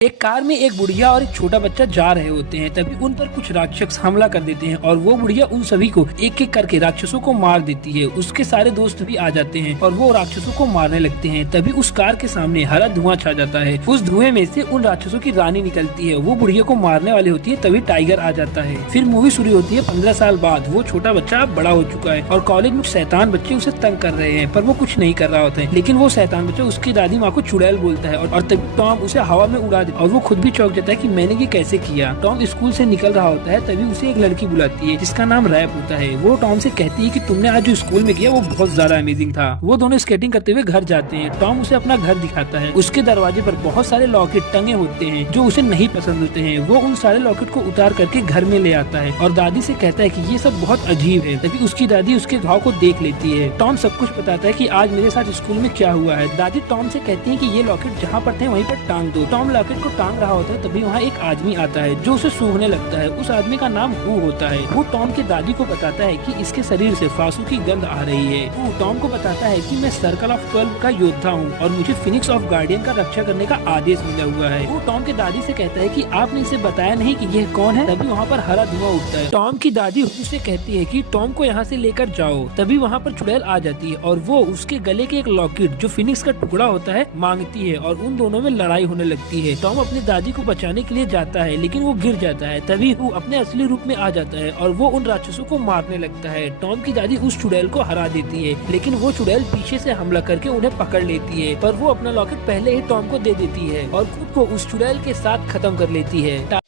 एक कार में एक बुढ़िया और एक छोटा बच्चा जा रहे होते हैं। तभी उन पर कुछ राक्षस हमला कर देते हैं और वो बुढ़िया उन सभी को एक एक करके राक्षसों को मार देती है। उसके सारे दोस्त भी आ जाते हैं और वो राक्षसों को मारने लगते हैं। तभी उस कार के सामने हरा धुआं छा जाता है। उस धुएं में से उन राक्षसों की रानी निकलती है। वो बुढ़िया को मारने वाली होती है। तभी टाइगर आ जाता है। फिर मूवी शुरू होती है। 15 साल बाद वो छोटा बच्चा अब बड़ा हो चुका है और कॉलेज में शैतान बच्चे उसे तंग कर रहे हैं, पर वो कुछ नहीं कर रहा होता है। लेकिन वो शैतान बच्चा उसकी दादी माँ को चुड़ैल बोलता है और तभी टॉम उसे हवा में उड़ा देता है और वो खुद भी जाता है कि मैंने ये कैसे किया। टॉम स्कूल से निकल रहा होता है। तभी उसे एक लड़की बुलाती है जिसका नाम रैप होता है। वो टॉम से कहती है कि तुमने आज जो स्कूल में किया वो बहुत ज्यादा अमेजिंग था। वो दोनों स्केटिंग करते हुए घर जाते हैं। टॉम उसे अपना घर दिखाता है। उसके दरवाजे पर बहुत सारे लॉकेट टंगे होते हैं जो उसे नहीं पसंद होते हैं। वो उन सारे लॉकेट को उतार करके घर में ले आता है और दादी से कहता है कि ये सब बहुत अजीब है। तभी उसकी दादी उसके घाव को देख लेती है। टॉम सब कुछ बताता है कि आज मेरे साथ स्कूल में क्या हुआ है। दादी टॉम से कहती है कि ये लॉकेट जहाँ पर थे वहीं पर टांग दो। टॉम लॉकेट को टांग रहा होता है। तभी वहाँ एक आदमी आता है जो उसे सूंघने लगता है। उस आदमी का नाम हू होता है। वो टॉम की दादी को बताता है कि इसके शरीर से फांसू की गंध आ रही है। वो टॉम को बताता है कि मैं सर्कल ऑफ 12 का योद्धा हूँ और मुझे फिनिक्स ऑफ गार्डियन का रक्षा करने का आदेश मिला हुआ है। वो टॉम की दादी से कहता है कि आपने इसे बताया नहीं कि यह कौन है। तभी वहाँ पर हरा धुआं उठता है। टॉम की दादी उसे कहती है कि टॉम को यहाँ से लेकर जाओ। तभी वहाँ पर चुड़ैल आ जाती है और वो उसके गले के एक लॉकेट जो फिनिक्स का टुकड़ा होता है मांगती है और उन दोनों में लड़ाई होने लगती है। टॉम अपनी दादी को बचाने के लिए जाता है लेकिन वो गिर जाता है। तभी वो अपने असली रूप में आ जाता है और वो उन राक्षसों को मारने लगता है। टॉम की दादी उस चुड़ैल को हरा देती है लेकिन वो चुड़ैल पीछे से हमला करके उन्हें पकड़ लेती है, पर वो अपना लॉकेट पहले ही टॉम को दे देती है और खुद को उस चुड़ैल के साथ खत्म कर लेती है।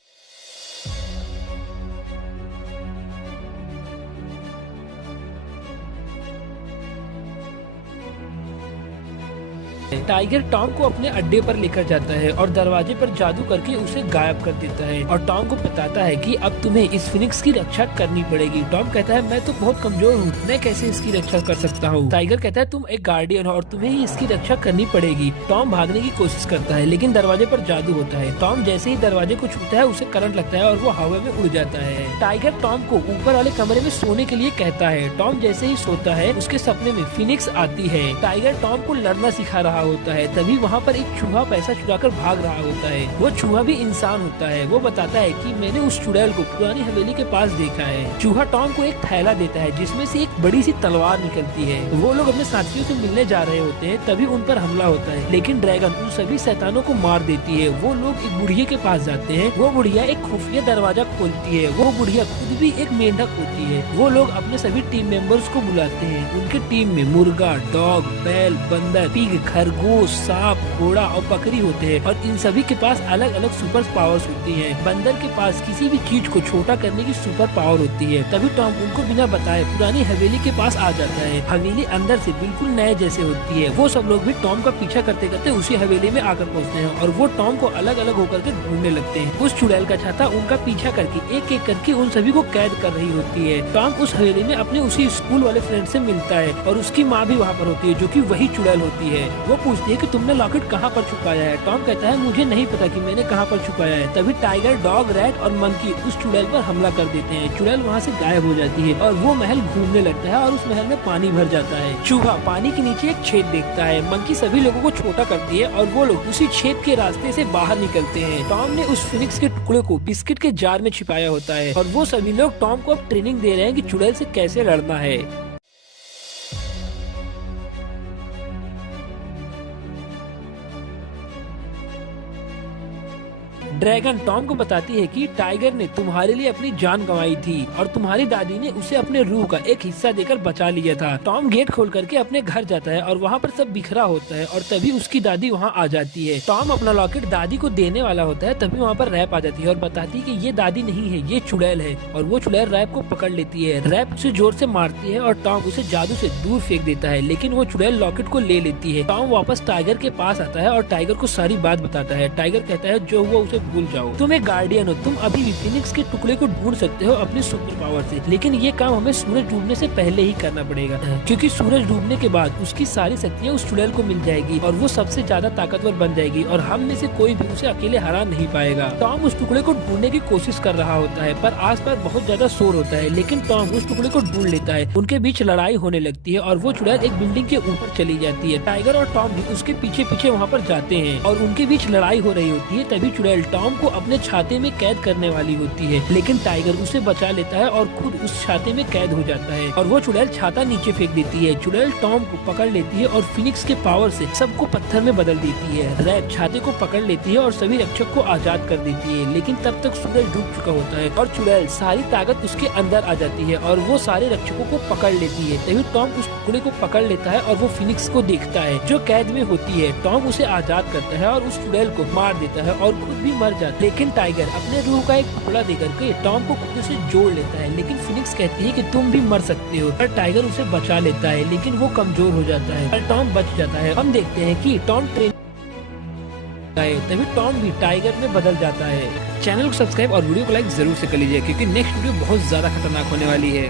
टाइगर टॉम को अपने अड्डे पर लेकर जाता है और दरवाजे पर जादू करके उसे गायब कर देता है और टॉम को बताता है कि अब तुम्हें इस फिनिक्स की रक्षा करनी पड़ेगी। टॉम कहता है मैं तो बहुत कमजोर हूँ, मैं कैसे इसकी रक्षा कर सकता हूँ। टाइगर कहता है तुम एक गार्डियन हो और तुम्हें ही इसकी रक्षा करनी पड़ेगी। टॉम भागने की कोशिश करता है लेकिन दरवाजे पर जादू होता है। टॉम जैसे ही दरवाजे को छूता है उसे करंट लगता है और वो हवा में उड़ जाता है। टाइगर टॉम को ऊपर वाले कमरे में सोने के लिए कहता है। टॉम जैसे ही सोता है उसके सपने में फिनिक्स आती है। टाइगर टॉम को लड़ना सिखा रहा होता है। तभी वहाँ पर एक चूहा पैसा चुराकर भाग रहा होता है। वो चूहा भी इंसान होता है। वो बताता है कि मैंने उस चुड़ैल को पुरानी हवेली के पास देखा है। चूहा टॉम को एक थैला देता है जिसमें से एक बड़ी सी तलवार निकलती है। वो लोग अपने साथियों से मिलने जा रहे होते हैं। तभी उन पर हमला होता है लेकिन ड्रैगन उन सभी शैतानों को मार देती है। वो लोग एक बुढ़िया के पास जाते हैं। वो बुढ़िया एक खुफिया दरवाजा खोलती है। वो बुढ़िया खुद भी एक मेंढक होती है। वो लोग अपने सभी टीम मेंबर्स को बुलाते हैं। उनके टीम में मुर्गा, डॉग, बैल, बंदर, पिग, खरगोश, सांप, घोड़ा और बकरी होते हैं और इन सभी के पास अलग अलग सुपर पावर्स होती हैं। बंदर के पास किसी भी चीज को छोटा करने की सुपर पावर होती है। तभी टॉम उनको बिना बताए पुरानी हवेली के पास आ जाता है। हवेली अंदर से बिल्कुल नए जैसे होती है। वो सब लोग भी टॉम का पीछा करते करते उसी हवेली में आकर पहुँचते हैं और वो टॉम को अलग अलग होकर के ढूंढने लगते हैं। उस चुड़ैल का छाता उनका पीछा करके एक एक करके उन सभी को कैद कर रही होती है। टॉम उस हवेली में अपने उसी स्कूल वाले फ्रेंड से मिलता है और उसकी माँ भी वहाँ पर होती है जो कि वही चुड़ैल होती है। वो पूछती है कि तुमने लॉकेट कहाँ पर छुपाया है। टॉम कहता है मुझे नहीं पता कि मैंने कहाँ पर छुपाया है। तभी टाइगर, डॉग, रैट और मंकी उस चुड़ैल पर हमला कर देते हैं। चुड़ैल वहाँ से गायब हो जाती है और वो महल घूमने लगता है और उस महल में पानी भर जाता है। चूहा पानी के नीचे एक छेद देखता है। मंकी सभी लोगों को छोटा करती है और वो लोग उसी छेद के रास्ते से बाहर निकलते हैं। टॉम ने उस फिनिक्स के टुकड़े को बिस्किट के जार में छिपाया होता है और वो सभी लोग टॉम को अब ट्रेनिंग दे रहे हैं कि चुड़ैल से कैसे लड़ना है। ड्रैगन टॉम को बताती है कि टाइगर ने तुम्हारे लिए अपनी जान गंवाई थी और तुम्हारी दादी ने उसे अपने रूह का एक हिस्सा देकर बचा लिया था। टॉम गेट खोल करके अपने घर जाता है और वहाँ पर सब बिखरा होता है और तभी उसकी दादी वहाँ आ जाती है। टॉम अपना लॉकेट दादी को देने वाला होता है। तभी वहाँ पर रैप आ जाती है और बताती है कि ये दादी नहीं है, ये चुड़ैल है और वो चुड़ैल रैप को पकड़ लेती है। रैप उसे जोर से मारती है और टॉम उसे जादू से दूर फेंक देता है लेकिन वो चुड़ैल लॉकेट को ले लेती है। टॉम वापस टाइगर के पास आता है और टाइगर को सारी बात बताता है। टाइगर कहता है जो वो उसे भूल जाओ। तुम एक गार्डियन हो, तुम अभी भी फिनिक्स के टुकड़े को ढूंढ सकते हो अपने सुपर पावर से, लेकिन ये काम हमें सूरज डूबने से पहले ही करना पड़ेगा, क्योंकि सूरज डूबने के बाद उसकी सारी शक्तियाँ उस चुड़ैल को मिल जाएगी और वो सबसे ज्यादा ताकतवर बन जाएगी और हम में से कोई भी उसे अकेले हरा नहीं पाएगा। टॉम उस टुकड़े को ढूंढने की कोशिश कर रहा होता है, पर आसपास बहुत ज्यादा शोर होता है, लेकिन टॉम उस टुकड़े को ढूंढ लेता है। उनके बीच लड़ाई होने लगती है और वो चुड़ैल एक बिल्डिंग के ऊपर चली जाती है। टाइगर और टॉम भी उसके पीछे पीछे वहाँ पर जाते हैं और उनके बीच लड़ाई हो रही होती है। तभी चुड़ैल टॉम को अपने छाते में कैद करने वाली होती है, लेकिन टाइगर उसे बचा लेता है और खुद उस छाते में कैद हो जाता है और वो चुड़ैल छाता नीचे फेंक देती है। चुड़ैल टॉम को पकड़ लेती है और फिनिक्स के पावर से सबको पत्थर में बदल देती है। रैब छाते को पकड़ लेती है और सभी रक्षक को आजाद कर देती है, लेकिन तब तक सूरज डूब चुका होता है और चुड़ैल सारी ताकत उसके अंदर आ जाती है और वो सारे रक्षकों को पकड़ लेती है। तभी टॉम उस टुकड़े को पकड़ लेता है और वो फिनिक्स को देखता है जो कैद में होती है। टॉम उसे आजाद करता है और उस चुड़ैल को मार देता है और खुद भी मर जाता है, लेकिन टाइगर अपने रूह का एक टुकड़ा देकर के टॉम को खुद से जोड़ लेता है। लेकिन फिनिक्स कहती है कि तुम भी मर सकते हो, पर टाइगर उसे बचा लेता है, लेकिन वो कमजोर हो जाता है और टॉम बच जाता है। हम देखते हैं कि टॉम ट्रेन तभी टॉम भी टाइगर में बदल जाता है। चैनल को सब्सक्राइब और वीडियो को लाइक जरूर से कर लीजिए, क्योंकि नेक्स्ट वीडियो बहुत ज्यादा खतरनाक होने वाली है।